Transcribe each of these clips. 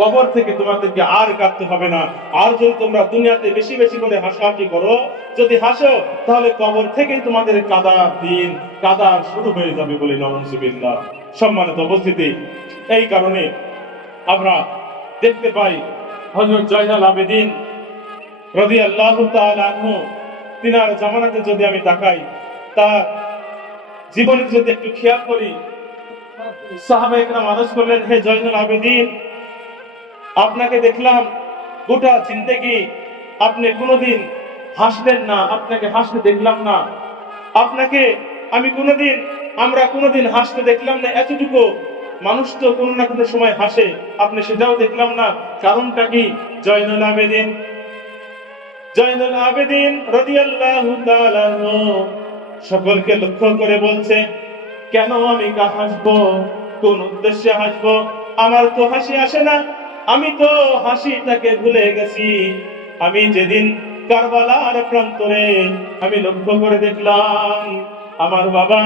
কবর থেকে তোমাদেরকে আর কাঁদতে হবে না। আর যদি তোমরা দুনিয়াতে বেশি বেশি করে হাসাহাসি করো, যদি হাসো, তাহলে কবর থেকে তোমাদের কাদা শুরু হয়ে যাবে বলে নাউযুবিল্লাহ। সম্মানিত উপস্থিতি, এই কারণে আমরা দেখতে পাই হযরত জয়নুল আবেদিন রাদিয়াল্লাহু তাআলা আনহু, তিনার জামানাতে যদি আমি তাকাই, তার জীবনে যদি একটু খেয়াল করি, সাহাবায়ে কেরাম আরজ করলেন, হে জয়নুল আবেদিন, আপনাকে দেখলাম গোটা জিন্দেগি আপনি কোনোদিন হাসলেন না, আপনাকে হাসতে দেখলাম না। আপনাকে আমরা কোনোদিন হাসতে দেখলাম না। এতটুকু মানুষ তো কোনো না কোনো সময় হাসে, আপনি সেটাও দেখলাম না। কারণটা কি? জয়নুল আবেদিন রাদিয়াল্লাহু তাআলা আনহু সকলকে লক্ষ্য করে বলছে, কেন আমি হাসবো? কোন উদ্দেশ্যে হাসবো? আমার তো হাসি আসে না, আমি তো হাসিটাকে ভুলে গেছি। আমি যেদিন কারবালার প্রান্তরে আমি লক্ষ্য করে দেখলাম আমার বাবা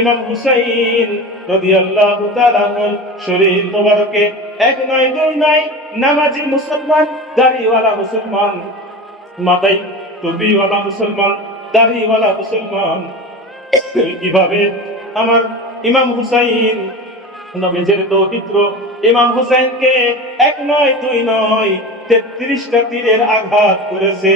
ইমাম হুসাইন রাদিয়াল্লাহু তাআলা আনহুর শরীর মোবারকে এক নয় দুই নয়, নামাজি মুসলমান, দাড়িওয়ালা মুসলমান, মাথায় টুপিওয়ালা মুসলমান, দাড়িওয়ালা মুসলমান, কিভাবে আমার ইমাম হুসাইন, নবীজির দৌহিত্র ইমাম হুসাইনকে এক নয় দুই নয় 33টা তীরের আঘাত করেছে।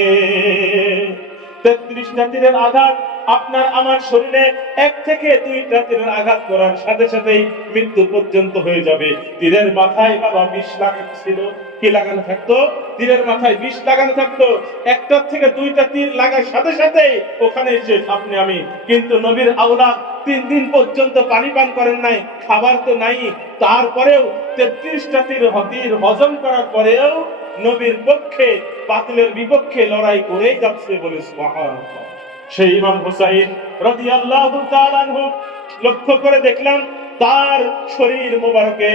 33টা তীরের আঘাত আপনার আমার শরীরে এক থেকে দুইটা তীরের আঘাত করার সাথে সাথেই মৃত্যু পর্যন্ত হয়ে যাবে। তীরের মাথায় বাবা বিষ লাগানো ছিল। কি লাগানো থাকতো? তীরের মাথায় বিষ লাগানো থাকতো। একটা থেকে দুইটা তীর লাগার সাথে সাথে ওখানে এসে আপনি আমি। কিন্তু নবীর আওলাদ 3 দিন পর্যন্ত পানি পান করেন নাই, খাবার তো নাই, তারপরেও 33টা তীর হজম করার পরেও নবীর পক্ষে বাতিলের বিপক্ষে লড়াই করে যাচ্ছে বলে সুবহানাল্লাহ। সেই ইমাম হুসাইন রাদিয়াল্লাহু তাআলা আনহু লক্ষ্য করে দেখলাম তার শরীর মোবারকে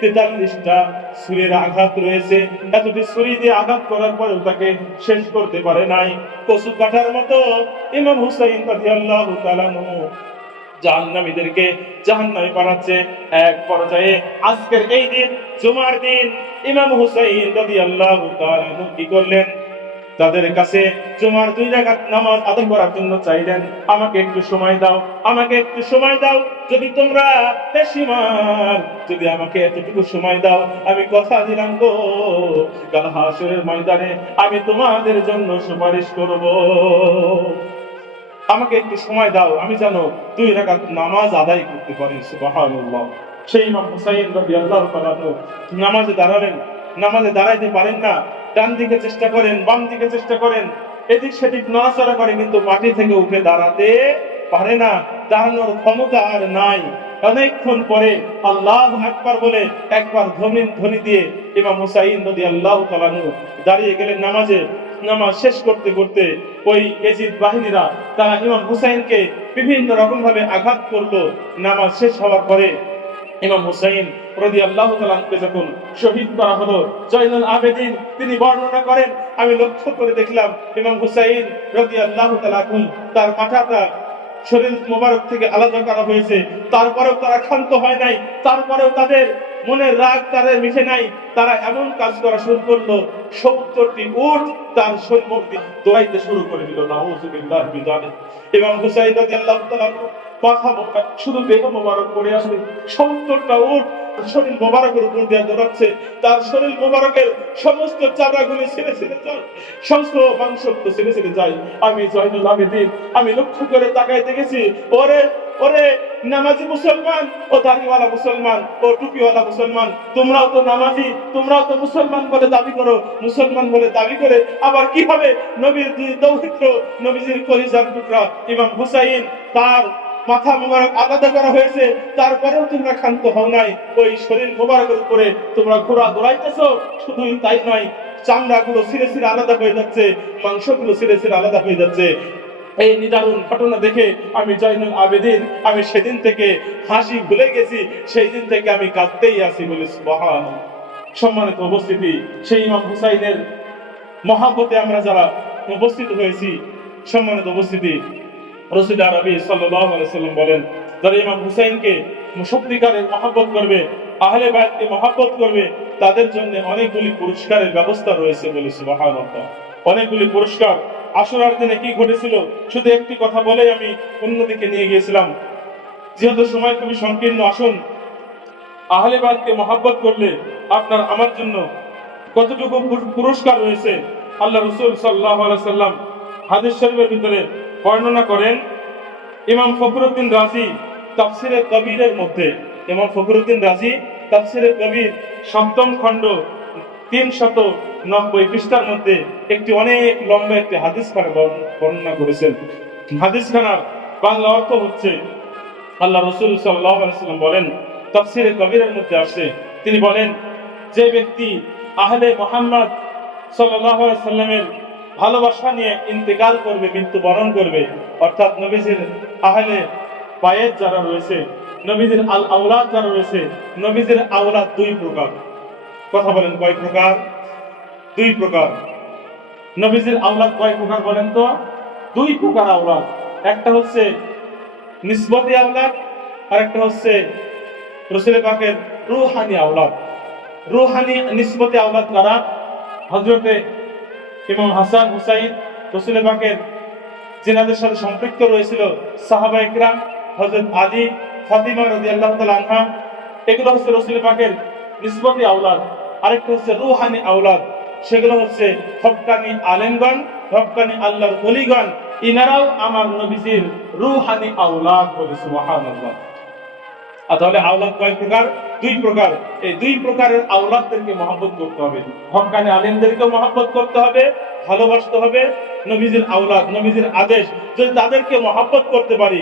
43টা ছুরির আঘাত রয়েছে। এতটি ছুরি দিয়ে আঘাত করার পরেও তাকে শেষ করতে পারে নাই। কচু কাটার মতো ইমাম হুসাইন রাদিয়াল্লাহু তাআলা আনহু জাহান্নামীদেরকে জাহান্নামে পাঠাচ্ছে। এক পর্যায়ে আজকের এই দিন, জুমার দিন, ইমাম হুসাইন রাদিয়াল্লাহু তাআলা আনহু কি করলেন? তাদের কাছে জুমার 2 রাকাত নামাজ আদায় করার জন্য চাইলেন, আমাকে একটু সময় দাও, আমাকে একটু সময় দাও। যদি তোমরা পেশিমার, যদি আমাকে এতটুকু সময় দাও, আমি কথা দিলাম গো, কাল হাসরের ময়দানে আমি তোমাদের জন্য সুপারিশ করব। আমাকে একটু সময় দাও, আমি যেন 2 রাকাত নামাজ আদায় করতে পারি। সুবহানাল্লাহ। সেই ইমাম হুসাইন রাদিয়াল্লাহু তাআলা নামাজে দাঁড়ালেন। নামাজে দাঁড়াইতে পারেন না, ডান দিকে চেষ্টা করেন, বাম দিকে চেষ্টা করেন, এদিক সেদিক নড়াচড়া করে, কিন্তু মাটি থেকে উঠে দাঁড়াতে পারে না। দাঁড়ানোর ক্ষমতা আর নাই। অনেকক্ষণ পরে আল্লাহু আকবার বলে একবার ধ্বনি দিয়ে ইমাম হুসাইন রাদিয়াল্লাহু তাআলা দাঁড়িয়ে গেলেন নামাজে। নামাজ শেষ করতে করতে ওই ইয়াজিদ বাহিনীরা তারা ইমাম হুসাইনকে বিভিন্ন রকম ভাবে আঘাত করলো। নামাজ শেষ হওয়ার পরে ইমাম হুসাইন রাদিয়াল্লাহু তাআলা আনহুকে যখন শহীদ করা হলো, জয়নুল আবেদিন তিনি বর্ণনা করেন, আমি লক্ষ্য করে দেখলাম ইমাম হুসাইন রাদিয়াল্লাহু তাআলা আনহু তার মাথাটা শরীর মোবারক থেকে আলাদা করা হয়েছে, তারপরেও তারা ক্ষান্ত হয় নাই, তারপরেও তাদের মনের রাগ তাদের মিশে নাই। তারা এমন কাজ করা শুরু করলো, 70টি উট তার শরীর মধ্যে দৌড়াইতে শুরু করে দিল। নাউযুবিল্লাহি মিন যালিক। ইমাম হুসাইন রাদিয়াল্লাহু তাআলা মাথা শুধু দেহ মোবারক পড়ে আসে, 70টা উট শরীর মোবারকের উপর দিয়ে দৌড়াচ্ছে। তার শরীর মোবারকের সমস্ত চামড়াগুলি ছিঁড়ে ছিঁড়ে যায়, সমস্ত মাংসগুলো ছিঁড়ে ছিঁড়ে যায়। আমি জয়নুল আবেদিন আমি লক্ষ্য করে তাকাই দেখেছি, ওরে ওরে নামাজি মুসলমান, ও দাড়িওয়ালা মুসলমান, ও টুপিওয়ালা মুসলমান, তোমরাও তো নামাজি, তোমরাও তো মুসলমান বলে দাবি করো, মুসলমান বলে দাবি করে আবার কি হবে নবীর দৌহিত্র, নবীজির কলিজার টুকরা ইমাম হুসাইন, তার মাথা মোবারক আলাদা করা হয়েছে, তারপরেও তোমরা ক্ষান্ত হও নাই। ওই শরীর মোবারকের উপরে তোমরা ঘোড়া দৌড়াইতেছো। শুধুই তাই নয়, চামড়াগুলো ছিঁড়ে ছিঁড়ে আলাদা হয়ে যাচ্ছে, মাংসগুলো ছিঁড়ে ছিঁড়ে আলাদা হয়ে যাচ্ছে। এই নিদারুণ ঘটনা দেখে আমি জয়নুল আবেদিন আমি সেদিন থেকে হাসি ভুলে গেছি, সেই দিন থেকে আমি কাঁদতেই আছি বলে সুবহানাল্লাহ। সম্মানিত উপস্থিতি, সেই ইমাম হুসাইনের মহব্বতে আমরা যারা উপস্থিত হয়েছি, সম্মানিত উপস্থিতি, রাসূল আরবি সাল্লাল্লাহু আলাইহি ওয়াসাল্লাম বলেন, যারা ইমাম হুসাইনকে সত্যিকারের মহব্বত করবে, আহলে বায়াতকে মহব্বত করবে তাদের জন্য অনেকগুলি পুরস্কারের ব্যবস্থা রয়েছে বলে সুবহানাল্লাহ। অনেকগুলি পুরস্কার। আশুরার দিনে কি ঘটেছিল শুধু একটি কথা বলেই আমি অন্যদিকে নিয়ে গিয়েছিলাম, যেহেতু সময় খুবই সংকীর্ণ। আসুন, আহলে বায়াতকে মহব্বত করলে আপনার আমার জন্য কতটুকু পুরস্কার রয়েছে আল্লাহ রাসূল সাল্লাল্লাহু আলাইহি সাল্লাম হাদিস শরীফের ভিতরে বর্ণনা করেন। ইমাম ফখরুদ্দিন রাজি তাফসিরে কবিরের মধ্যে, ইমাম ফখরুদ্দিন রাজি তাফসিরে কবির 7ম খণ্ড 390 পৃষ্ঠার মধ্যে একটি অনেক লম্বা একটি হাদিস খানা বর্ণনা করেছেন। হাদিস খানার বাংলা অর্থ হচ্ছে, আল্লাহ রাসূল সাল্লাল্লাহু আলাইহি সাল্লাম বলেন, তাফসিরে কবিরের মধ্যে আসে, তিনি বলেন, যে ব্যক্তি আহলে মুহাম্মদ সাল্লাল্লাহু আলাইহি সাল্লামের ভালোবাসা নিয়ে ইন্তেকাল করবে, মৃত্যুবরণ করবে, অর্থাৎ নবীজির আহলে বায়াত যারা রয়েছে, নবীজির আল আওলাদ যারা রয়েছে, নবীজির আওলাদ দুই প্রকার। কথা বলেন কয় প্রকার? দুই প্রকার। নবীজির আওলাদ কয় প্রকার বলেন তো? দুই প্রকার আওলাদ। একটা হচ্ছে নিসবতি আওলাদ, আর একটা হচ্ছে রাসূল পাকের রূহানি আওলাদ। রূহানি নিসবতি আওলাদ কারা? হযরতে ইমাম হাসান হুসাইন রাসূল পাকের জিনাদের সাথে সম্পৃক্ত রয়েছিল সাহাবায়ে কিরাম, হযরত আলী, ফাতিমা রাদিয়াল্লাহু তাআলা আনহা, এগুলো হচ্ছে রাসূল পাকের নিসবতি আওলাদ। আরেকটা হচ্ছে রূহানি আওলাদ, সেগুলো হচ্ছে হক্কানি আলেমগণ, হক্কানি আল্লাহর ওলিগণ, ইনারাও আমার নবীজির রূহানি আওলাদ বলে সুবহানাল্লাহ। তাহলে আওলাদ কয় প্রকার? দুই প্রকার। এই দুই প্রকারের আওলাদদেরকে মহব্বত করতে হবে। হক্কানি আলেমদেরকেও মহব্বত করতে হবে, ভালোবাসতে হবে। নবীজির আওলাদ, নবীজির আদেশ, যদি তাদেরকে মহব্বত করতে পারি,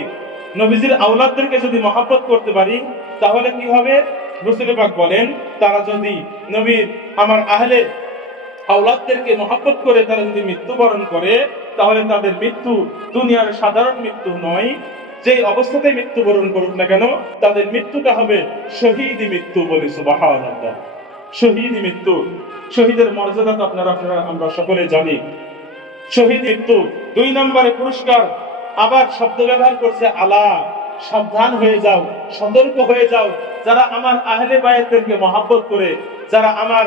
নবীজির আওলাদদেরকে যদি মহব্বত করতে পারি, তাহলে কি হবে? রাসূল পাক বলেন, তারা যদি নবীর আমার আহলে আওলাদদেরকে মহব্বত করে তারা যদি মৃত্যুবরণ করে, তাহলে তাদের মৃত্যু দুনিয়ার সাধারণ মৃত্যু নয়। যে অবস্থাতে মৃত্যুবরণ করুক না কেন, তাদের মৃত্যুটা হবে শহীদি মৃত্যু বলে সুবহানাল্লাহ। শহীদি মৃত্যু। শহীদের মর্যাদা তো আপনারা আমরা সকলে জানি। শহীদ মৃত্যু। 2 নম্বরে পুরস্কার আবার শব্দ ব্যবহার করছে আলা, সাবধান হয়ে যাও, সতর্ক হয়ে যাও। যারা আমার আহলে বায়াতদেরকে মহব্বত করে, যারা আমার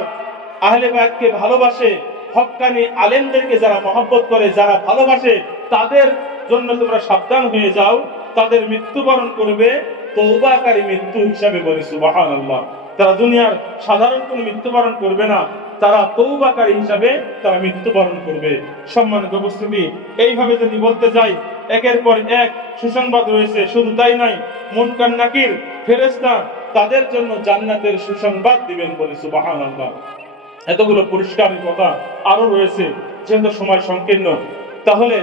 আহলে বায়াতকে ভালোবাসে, হক্কানি আলেমদেরকে যারা মহব্বত করে, যারা ভালোবাসে, তাদের জন্য তোমরা সাবধান হয়ে যাও। তাদের মৃত্যুবরণ করবে তওবাকারী মৃত্যু হিসাবে বলে সুবহানাল্লাহ। তারা দুনিয়ার সাধারণ কোনো মৃত্যুবরণ করবে না, তারা তওবাকারী হিসাবে তারা মৃত্যুবরণ করবে। সম্মানিত উপস্থিতি, এইভাবে যদি বলতে যাই, একের পর এক সুসংবাদ রয়েছে। শুধু তাই নয়, মুনকার নাকির ফেরেশতা তাদের জন্য জান্নাতের সুসংবাদ দিবেন বলে সুবহানাল্লাহ। এতগুলো পুরস্কারের কথা আরো রয়েছে, যেহেতু সময় সংকীর্ণ। তাহলে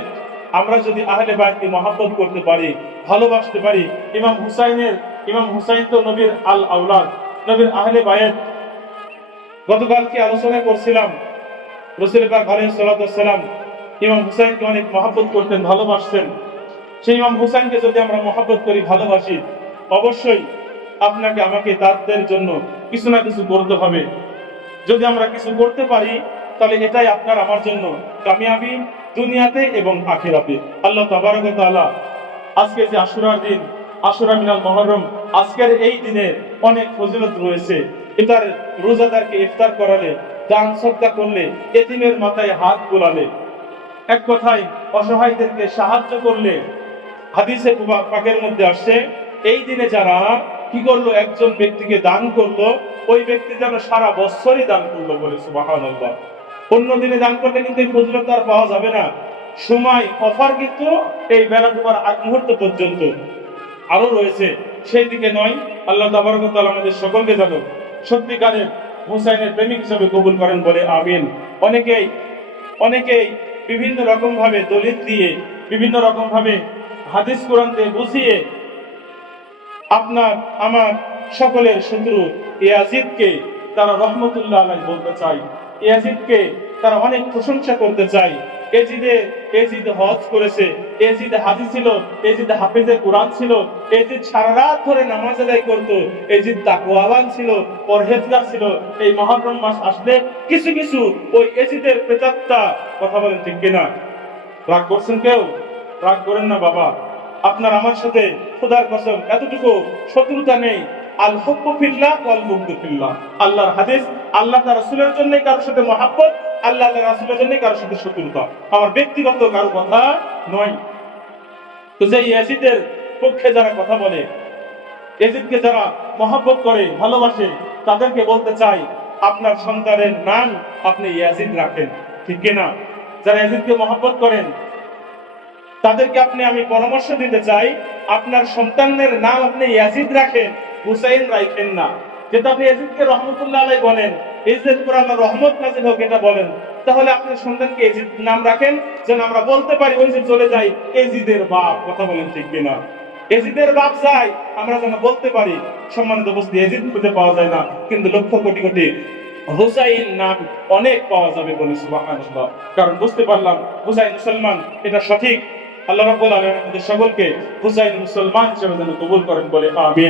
আমরা যদি আহলে বায়াতকে মহব্বত করতে পারি, ভালোবাসতে পারি, ইমাম হুসাইন তো নবীর আল আওলাদ, নবীর আহলে বায়াত। গতকালকে আলোচনা করছিলাম, রাসূল পাক আলাইহিস সালাতু ওয়াস সালাম ইমাম হুসাইনকে অনেক মহব্বত করতেন, ভালোবাসতেন। সেই ইমাম হুসাইনকে যদি আমরা মহব্বত করি, ভালোবাসি, অবশ্যই আপনাকে আমাকে তাদের জন্য কিছু না কিছু করতে হবে। যদি আমরা কিছু করতে পারি, তাহলে এটাই আপনার আমার জন্য কামিয়াবি, দুনিয়াতে এবং আখিরাতে। আল্লাহ তাবারক ওয়া তাআলা আজকে যে আশুরার দিন, আশুরা মিনাল মুহররম, আজকের এই দিনে অনেক ফজিলত রয়েছে। ইফতার, রোজাদারকে ইফতার করালে, দান সদকা করলে, এতিমের মাথায় হাত বুলালে, এক কথায় অসহায়দেরকে সাহায্য করলে, হাদিসে পাকের মধ্যে আসছে, এই দিনে যারা কি করলো, একজন ব্যক্তিকে দান করলো, ওই ব্যক্তি যেন সারা বছরই দান করলো বলে সুবহানাল্লাহ। অন্য দিনে দান করলে কিন্তু এই ফজিলত আর পাওয়া যাবে না। সময় অফার কিন্তু এই বেলা ডুবার আগ মুহূর্ত পর্যন্ত আরো রয়েছে, সেই দিকে নয়। আল্লাহ তাবারক ওয়া তাআলা আমাদের সকলকে যেন সত্যিকারের হুসাইনের প্রেমিক হিসেবে কবুল করেন বলে আমিন। অনেকেই বিভিন্ন রকম ভাবে দলিল দিয়ে, বিভিন্ন রকম ভাবে হাদিস কোরআন দিয়ে বুঝিয়ে আপনার আমার সকলের শত্রু ইয়াজিদকে তারা রহমতুল্লাহ আলাইহি বলতে চায়। ইয়াজিদকে তারা অনেক প্রশংসা করতে চায়। এজিদ হজ করেছে, এজিদ হাজি ছিল, এজিদ হাফেজে কোরআন ছিল, এজিদ সারা রাত ধরে নামাজ আদায় করতো, এজিদ তাকওয়াবান ছিল, পরহেজগার ছিল। এই মুহররম মাস আসলে কিছু কিছু ওই এজিদের প্রেতাত্মা, কথা বলেন ঠিক কিনা? রাগ করছেন কেউ? রাগ করেন না বাবা। আপনার আমার সাথে খোদার কসম এতটুকু শত্রুতা নেই। আল হুব্বু ফিল্লাহ ওয়াল বুগদু ফিল্লাহ। আল্লাহর হাদিস, আল্লাহ তার রাসূলের জন্য কারোর সাথে মহব্বত, আল্লাহ তার রাসূলের জন্য কারোর সাথে শত্রুতা, আমার ব্যক্তিগত কারো কথা নয়। তো যে ইয়াজিদের পক্ষে যারা কথা বলে, ইয়াজিদকে যারা মহব্বত করে, ভালোবাসে, তাদেরকে বলতে চাই আপনার সন্তানের নাম আপনি ইয়াজিদ রাখেন, ঠিক কিনা? যারা ইয়াজিদকে মহব্বত করেন তাদেরকে আমি পরামর্শ দিতে চাই, আপনার সন্তানের নাম আপনি ইয়াজিদ রাখেন, হুসাইন রাখেন না। যেটা আপনি ইয়াজিদকে রহমতুল্লাহ আলাইহি বলেন, ইয়াজিদের উপর আল্লাহর রহমত নাযিল হোক এটা বলেন, তাহলে আপনার সন্তানকে ইয়াজিদ নাম রাখেন, যেন আমরা বলতে পারি ওই যে চলে যায় ইয়াজিদের বাপ। কথা বলেন ঠিক কিনা? ইয়াজিদের বাপ যায়, আমরা যেন বলতে পারি। সম্মানিত উপস্থিতি, ইয়াজিদ খুঁজে পাওয়া যায় না, কিন্তু লক্ষ কোটি কোটি হুসাইন নাম অনেক পাওয়া যাবে বলে সুবহানাল্লাহ। কারণ বুঝতে পারলাম হুসাইন মুসলমান, এটা সঠিক। আল্লাহ রাব্বুল আলামিন আমাদের সকলকে হুসাইন মুসলমান হিসেবে যেন কবুল করেন বলে আমিন।